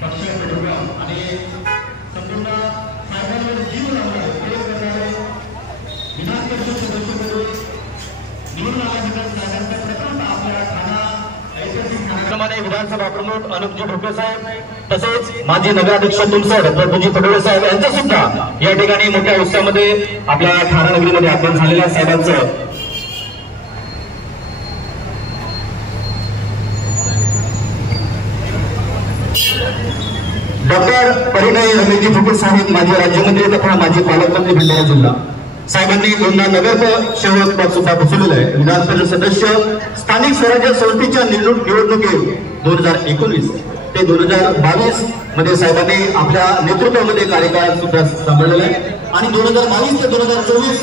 आणि संपूर्ण साहेबांवर जीव लावणारे प्रयोग करणारे विधान परिषद सदस्य निवडून आल्यानंतर साहेबांचा प्रथम आपल्या ठाणा ऐतिहासिक कार्यक्रमाने विधानसभा प्रमुख अनुपजी ढोके साहेब तसेच माजी नगराध्यक्ष तुमसर प्रभूजी पडोळे साहेब यांचं सुद्धा या ठिकाणी मोठ्या उत्साहामध्ये आपल्या ठाणा नगरीमध्ये आगमन झालेल्या साहेबांचं डॉक्टर परिणय रमेशजी ढोके साहेब माजी राज्यमंत्री तथा माजी पालकमंत्री भंडारा जिल्हा साहेबांनी दोनदा नगरसेवक पद सुद्धा बसवलेलं आहे। विधान परिषद सदस्य स्थानिक स्वराज्य संस्थेच्या निवडणुकीत 2019 ते 2022 मध्ये साहेबांनी आपल्या नेतृत्वामध्ये कार्यकाळ सुद्धा सांभाळलेला आहे आणि 2022 ते 2024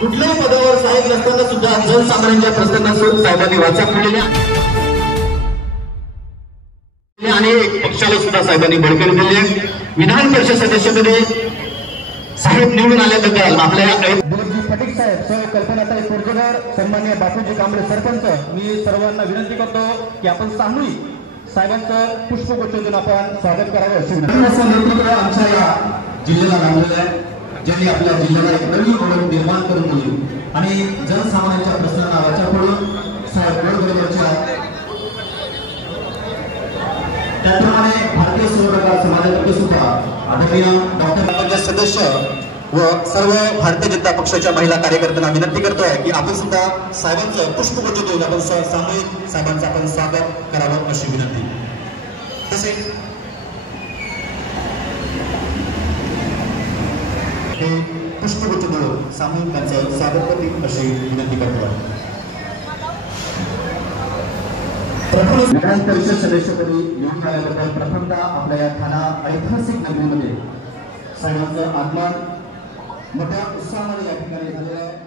कुठल्याही पदावर साहेब नसताना सुद्धा जनसामान्यांच्या प्रश्नांना साहेबांनी वाचा फोडलेल्या आणि पक्षाला सुद्धा साहेबांनी बळकटी दिली आहे। विधान परिषद सदस्यपदी साहेब निवडून आल्याबद्दल आपल्या दिलीपजी फटिक साहेब सह कल्पनाताई कोरजेकर सन्माननीय बापूजी कांबळे सरपंच मी सर्वांना विनंती करतो की आपण सामूहिक साहेबांचं पुष्पगुच्छ देऊन आपण स्वागत करावं अशी विनंती। नेतृत्व आमच्या या जिल्ह्याला लाभलेलं आहे ज्यांनी आपल्या जिल्ह्याला एक नवीन ओळख निर्माण करून दिली आणि जनसामान्यांच्या प्रश्नांना वाचा फोडून साहेब गोरगरिबांच्या त्याप्रमाणे भारतीय सौरकार समाजातर्फे सुद्धा आदरणीय डॉक्टर सदस्य व सर्व भारतीय जनता पक्षाच्या महिला कार्यकर्त्यांना विनंती करतोय की आपण सुद्धा साहेबांचं पुष्पगुच्छ देऊन आपण सामूहिक साहेबांचं आपण स्वागत करावं अशी विनंती। तसेच हे पुष्पगुच्छ देऊन सामूहिक त्यांचं स्वागत करतील अशी विनंती करतोय। विधान परिषद सदस्यपदी निवडून आल्याबद्दल प्रथमतः आपल्या या ठाणा ऐतिहासिक नगरीमध्ये साहेबांचं आगमन मोठ्या उत्साहामध्ये या ठिकाणी झालेलं आहे।